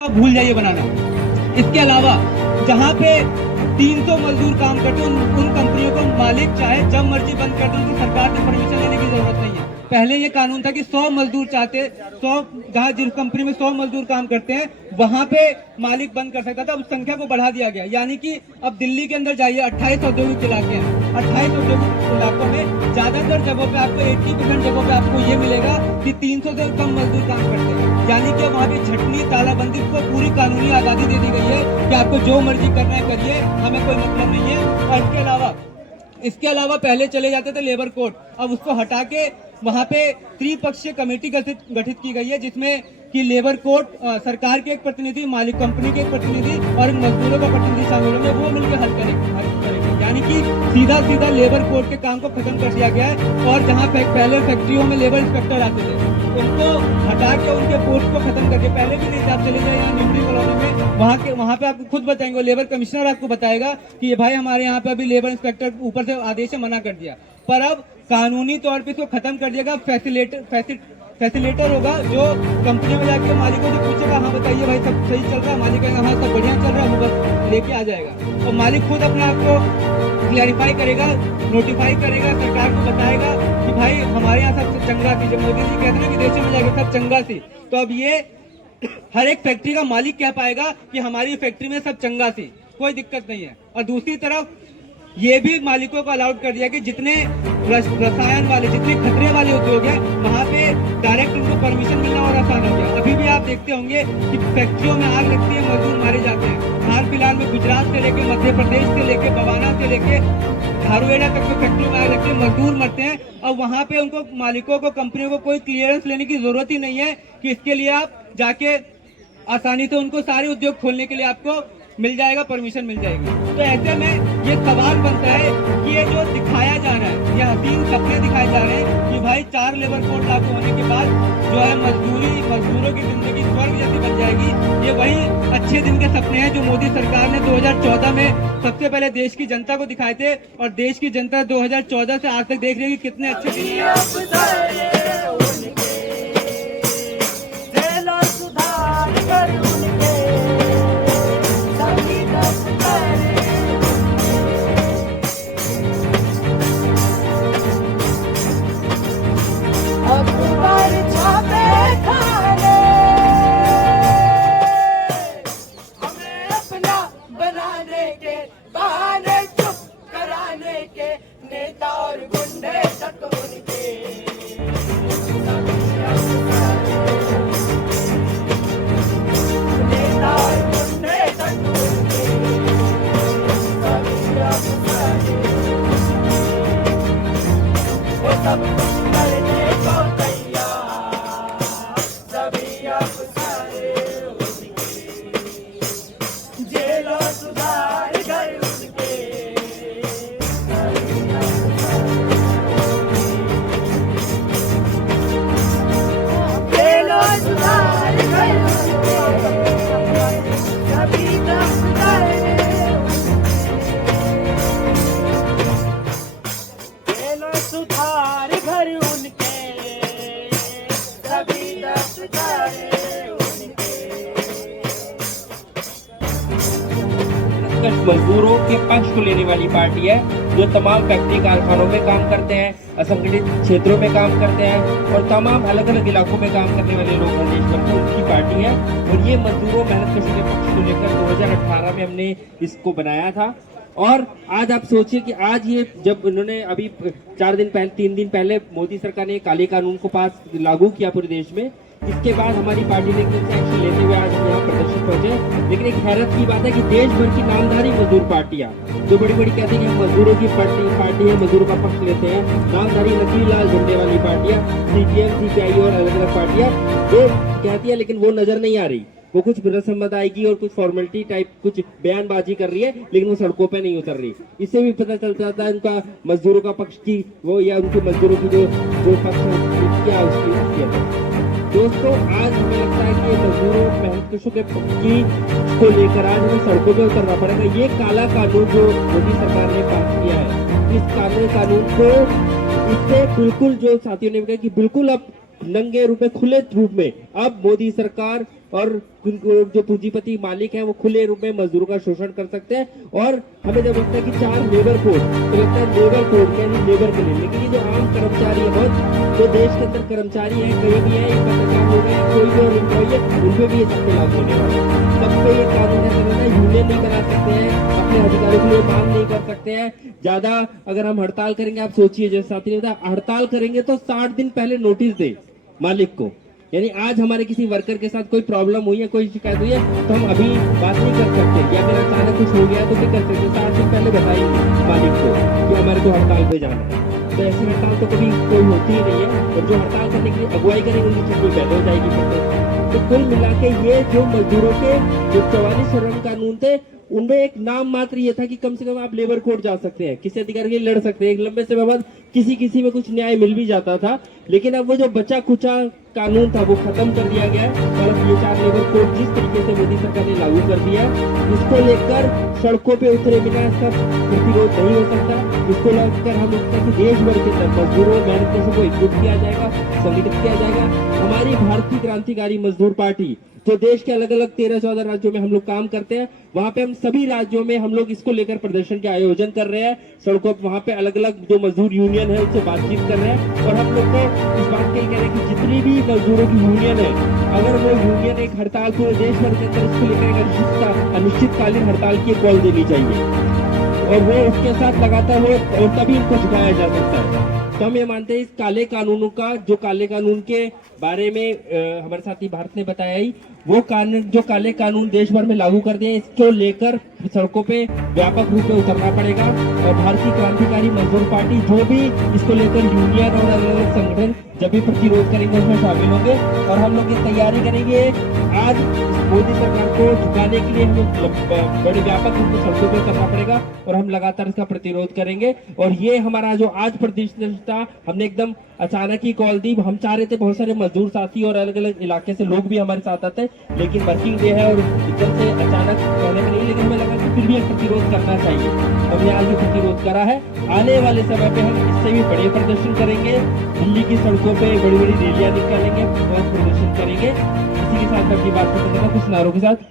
भूल जाइए बनाना। इसके अलावा जहाँ पे 300 मजदूर काम करते हैं उन कंपनियों को मालिक चाहे जब मर्जी बंद कर दे, उनकी सरकार से परमिशन लेने की जरूरत नहीं है। पहले ये कानून था कि 100 मजदूर चाहते 100 जहाँ जिस कंपनी में 100 मजदूर काम करते हैं वहां पे मालिक बंद कर सकता था। उस संख्या को बढ़ा दिया गया, यानी कि अब दिल्ली के अंदर जाइए 28 औद्योगिक इलाके हैं। 28 औद्योगिक इलाकों में ज्यादातर जगहों पे आपको 80% जगहों पे आपको ये मिलेगा कि 300 से कम मजदूर काम करते हैं, यानी कि वहाँ पे छटनी तालाबंदी को पूरी कानूनी आजादी दे दी गई है कि आपको जो मर्जी करना है करिए, हमें कोई मतलब नहीं है। और इसके अलावा पहले चले जाते थे लेबर कोर्ट, अब उसको हटा के वहाँ पे त्रिपक्षीय कमेटी गठित की गई है, जिसमें कि लेबर कोर्ट सरकार के एक प्रतिनिधि, मालिक कंपनी के एक प्रतिनिधि और मजदूरों का प्रतिनिधि शामिल होंगे, वो मिलकर हल करेंगे। यानी कि सीधा लेबर कोर्ट के काम को खत्म कर दिया गया है। और जहाँ पहले फैक्ट्रियों में लेबर इंस्पेक्टर आते थे उनको हटा के उनके पोस्ट को खत्म करके, पहले भी नहीं आप चले जाए यहाँ निमरी कॉलोनी में, वहाँ पे आपको खुद बताएंगे, लेबर कमिश्नर आपको बताएगा कि भाई हमारे यहाँ पे अभी लेबर इंस्पेक्टर ऊपर से आदेश मना कर दिया, पर अब कानूनी तौर पे इसको खत्म कर दिया गया। फैसिलेटर होगा जो कंपनी में जाके मालिकों से पूछेगा, हाँ बताइए भाई सब सही चल रहा है, मालिक कहेगा हाँ सब बढ़िया चल रहा है, वो बस लेके आ जाएगा। और मालिक खुद अपने आप को क्लैरिफाई करेगा, नोटिफाई करेगा, सरकार को बताएगा कि भाई हमारे यहाँ सब चंगा थी। जब मोदी जी कहते हैं ना कि देशों में जाके सब चंगा थी, तो अब ये हर एक फैक्ट्री का मालिक कह पाएगा कि हमारी फैक्ट्री में सब चंगा थी, कोई दिक्कत नहीं है। और दूसरी तरफ ये भी मालिकों को अलाउड कर दिया कि जितने रसायन वाले, जितने खतरे वाले उद्योग हैं वहां पे डायरेक्ट उनको परमिशन मिलना और आसान हो गया। अभी भी आप देखते होंगे कि फैक्ट्रियों में आग लगती है, मजदूर मारे जाते हैं। हाल फिलहाल में गुजरात से लेके मध्य प्रदेश से लेके बवाना से लेके धारुएड़ा तक की फैक्ट्रियों में आग लगती है, मजदूर मरते हैं। और वहां पे उनको मालिकों को, कंपनियों को कोई क्लियरेंस लेने की जरूरत ही नहीं है कि इसके लिए आप जाके आसानी से उनको सारे उद्योग खोलने के लिए आपको मिल जाएगा, परमिशन मिल जाएगी। तो ऐसे में ये सवाल बनता है कि ये जो दिखाया जा रहा है, ये हसीन सपने दिखाए जा रहे हैं कि भाई 4 लेबर कोड लागू होने के बाद जो है मजदूरों की जिंदगी स्वर्ग जैसी बन जाएगी। ये वही अच्छे दिन के सपने हैं जो मोदी सरकार ने 2014 में सबसे पहले देश की जनता को दिखाए थे, और देश की जनता 2014 से आज तक देख रही है कि कितने अच्छे दिन हैं। मजदूरों के पक्ष को लेने वाली पार्टी है, जो तमाम फैक्ट्री कारखानों में काम करते हैं, असंगठित क्षेत्रों में काम करते हैं और तमाम अलग अलग इलाकों में काम करने वाले लोग हैं देश भर में, उनकी पार्टी है। और ये मजदूरों मेहनत कशों के पक्ष को लेकर 2018 में हमने इसको बनाया था। और आज आप सोचिए कि आज ये जब उन्होंने अभी 3 दिन पहले मोदी सरकार ने काले कानून को पास लागू किया पूरे देश में, इसके बाद हमारी पार्टी ने एक्शन लेते हुए आज हम यहाँ प्रदर्शन पहुंचे। लेकिन एक हैरत की बात है कि देश भर की नामधारी मजदूर पार्टियां जो बड़ी बड़ी कहती है कि हम मजदूरों की पार्टी है, मजदूरों का पक्ष लेते हैं, नामधारी नकली लाल झंडे वाली पार्टियां, CPM, CPI और अलग अलग पार्टियां वो कहती है, लेकिन वो नजर नहीं आ रही। वो कुछ रस्म अदायगी और कुछ फॉर्मेलिटी टाइप कुछ बयानबाजी कर रही है, लेकिन वो सड़कों पे नहीं उतर रही। इससे भी पता चलता था उनका मजदूरों का पक्ष की वो या उनके मजदूरों की जो पक्ष क्या उसकी। दोस्तों आज हमें लगता है कि मजदूरों मेहनत कशों के को लेकर आज हमें सड़कों पे उतरना पड़ेगा। ये काला कानून जो मोदी सरकार ने पास किया है, इस कानून को इससे बिल्कुल जो साथियों ने कहा कि बिल्कुल अब नंगे रूप में, खुले रूप में अब मोदी सरकार और जो पूंजीपति मालिक हैं वो खुले रूप में मजदूरों का शोषण कर सकते हैं। और हमें जब लगता है कि 4 लेबर कोड, तो लगता है लेबर कोड यानी लेबर के लिए, लेकिन ये जो आम कर्मचारी है, बहुत जो देश के अंदर कर्मचारी है, कहीं भी है, पत्रकार हो गए, कोई भी और एम्प्लॉय है, उनपे भी ये सबसे लागू होने वाला है। सब पे ये कानून है, यूनियन नहीं बना सकते हैं, अपने अधिकारों के लिए मांग नहीं कर सकते हैं। ज्यादा अगर हम हड़ताल करेंगे, आप सोचिए, जैसे साथी ने बताया, हड़ताल करेंगे तो 60 दिन पहले नोटिस दे मालिक को। यानी आज हमारे किसी वर्कर के साथ कोई प्रॉब्लम हुई है, कोई शिकायत हुई है, तो हम अभी बात नहीं कर सकते, या फिर अचानक कुछ हो गया तो नहीं कर सकते, 60 दिन पहले बताएंगे मालिक को कि हमारे को हड़ताल पे जाना है। तो ऐसी हड़ताल तो कभी कोई होती ही नहीं है, और जो हड़ताल करने के लिए अगुवाई करेंगे उनकी छुट्टी पहले हो जाएगी फिर तो कुल मिला के ये जो मजदूरों के जो 44 श्रम कानून थे, उनमें एक नाम मात्र ये था कि कम से कम आप लेबर कोर्ट जा सकते हैं, किसी अधिकार के लिए लड़ सकते हैं। एक लंबे समय बाद किसी में कुछ न्याय मिल भी जाता था, लेकिन अब वो जो बचा कुचा कानून था वो खत्म कर दिया गया है। और अब ये 4 लेबर कोड जिस तरीके से मोदी सरकार ने लागू कर दिया है, इसको लेकर सड़कों पे उतरे बिना इसका प्रतिरोध नहीं हो सकता। इसको लेकर हम लगता है कि देश भर के अंदर मजदूरों मैनिफेस्टो को एकजुट किया जाएगा, संगठित किया जाएगा। हमारी भारतीय क्रांतिकारी मजदूर पार्टी जो देश के अलग अलग 13-14 राज्यों में हम लोग काम करते हैं, वहां पे हम सभी राज्यों में हम लोग इसको लेकर प्रदर्शन के आयोजन कर रहे हैं। सड़कों पर वहां पे अलग अलग जो मजदूर यूनियन है उनसे बातचीत कर रहे हैं, और हम लोग को इस बात के लिए कह रहे हैं कि जितनी भी मजदूरों की यूनियन है, अगर वो यूनियन एक हड़ताल पूरे देश भर के अंदर इसको लेकर अनिश्चितकालीन हड़ताल की कॉल देनी चाहिए, और वो उसके साथ लगातार हो, और तभी इनको झुकाया जा सकता है। तो हम ये मानते हैं इस काले कानूनों का, जो काले कानून के बारे में हमारे साथी भारत ने बताया ही, वो कानून जो काले कानून देश भर में लागू कर दिए, इसको लेकर सड़कों पे व्यापक रूप में उतरना पड़ेगा। और भारतीय क्रांतिकारी मजदूर पार्टी जो भी इसको लेकर यूनियन और अलग अलग संगठन जब भी प्रतिरोध करेंगे उसमें शामिल होंगे, और हम लोग ये तैयारी करेंगे। आज मोदी सरकार को झुकाने के लिए हम लोग बड़े व्यापक रूप में सड़कों पे करना पड़ेगा, और हम लगातार इसका प्रतिरोध करेंगे। और ये हमारा जो आज प्रदर्शन था, हमने एकदम अचानक ही कॉल दी। हम चाह रहे थे बहुत सारे मजदूर साथी और अलग अलग इलाके से लोग भी हमारे साथ आते, लेकिन वर्किंग डे है और एकदम से अचानक कहने में नहीं, लेकिन हमें लगा कि फिर भी प्रतिरोध करना चाहिए। हमने आज भी प्रतिरोध करा है। आने वाले समय पे हम इससे भी बड़े प्रदर्शन करेंगे, दिल्ली की सड़कों पे बड़ी बड़ी रैलियां निकालेंगे, बहुत प्रदर्शन करेंगे। इसी के साथ अपनी बात खत्म करना कुछ नारों के साथ।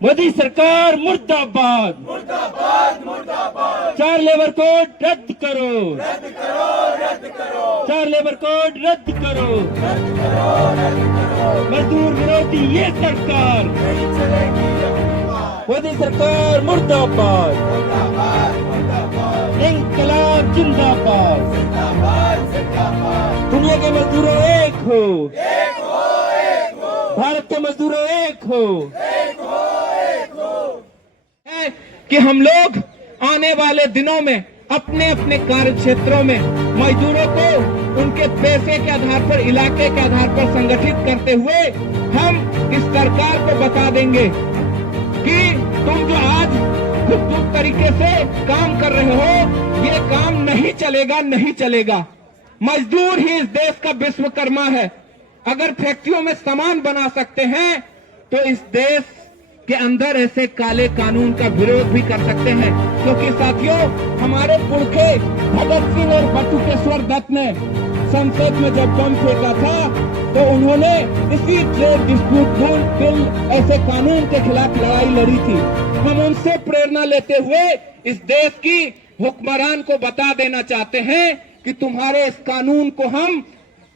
मोदी सरकार मुर्दाबाद, मुर्दाबाद, मुर्दाबाद। 4 लेबर कोड रद्द करो, रद्द करो, रद्द करो। 4 लेबर कोड रद्द करो, रद्द करो, रद्द करो। मजदूर विरोधी ये सरकार नहीं चलेगी अपनी बात। मोदी सरकार मुर्दाबाद, मुर्दाबाद, मुर्दाबाद। इंकलाब जिंदाबाद, जिंदाबाद, जिंदाबाद। दुनिया के मजदूरों एक हो, एक हो, एक हो। भारत के मजदूरों एक हो, एक हो, एक हो। है कि हम लोग आने वाले दिनों में अपने अपने कार्य क्षेत्रों में मजदूरों को उनके पैसे के आधार पर, इलाके के आधार पर संगठित करते हुए हम इस सरकार को बता देंगे कि तुम जो आज गुपचुप तरीके से काम कर रहे हो, ये काम नहीं चलेगा, नहीं चलेगा। मजदूर ही इस देश का विश्वकर्मा है। अगर फैक्ट्रियों में सामान बना सकते हैं तो इस देश के अंदर ऐसे काले कानून का विरोध भी कर सकते हैं, क्योंकि साथियों, हमारे पुरखे भगत सिंह और बटुकेश्वर दत्त ने संसद में जब बम फेंका था तो उन्होंने इसी ट्रेड डिस्प्यूट बिल ऐसे कानून के खिलाफ लड़ाई लड़ी थी। हम उनसे प्रेरणा लेते हुए इस देश की हुक्मरान को बता देना चाहते हैं कि तुम्हारे इस कानून को हम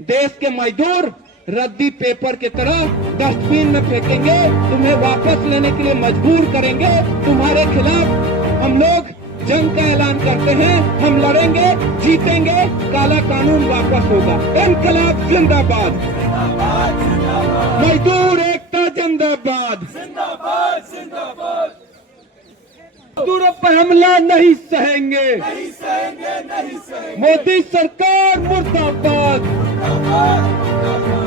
देश के मजदूर रद्दी पेपर की तरह डस्टबिन में फेंकेंगे, तुम्हें वापस लेने के लिए मजबूर करेंगे। तुम्हारे खिलाफ हम लोग जंग का ऐलान करते हैं, हम लड़ेंगे, जीतेंगे, काला कानून वापस होगा। इनकलाब जिंदाबाद, मजदूर एकता जिंदाबाद, जिंदाबाद, जिंदाबाद। मजदूरों पर हमला नहीं सहेंगे, नहीं सहेंगे, नहीं सहेंगे। मोदी सरकार मुर्दाबाद, मुर्दाबाद।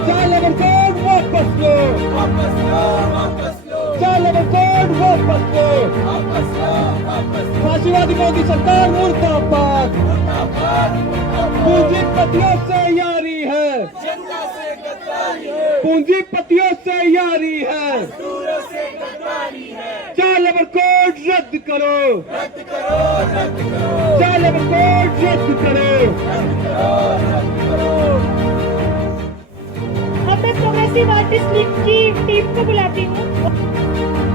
4 लेबर कोड वापस लो, वापस लो, वापस लो। 4 लेबर कोड वापस लो, वापस लो, वापस लो। फाशीवादी मोदी सरकार मुर्दाबाद, मुर्दाबाद, मुर्दाबाद। पूंजीपतियों से यारी है, जनता से गद्दारी है। पूंजीपतियों से यारी है, मजदूरों से गद्दारी है। 4 लेबर कोड रद्द करो, रद्द करो, रद्द करो। 4 लेबर कोड रद्द करो, रद्द करो, रद्द करो। हमें प्रोग्रेस प्रोग्रेसिव आर्टिस्ट लीग की टीम को बुलाती हूँ।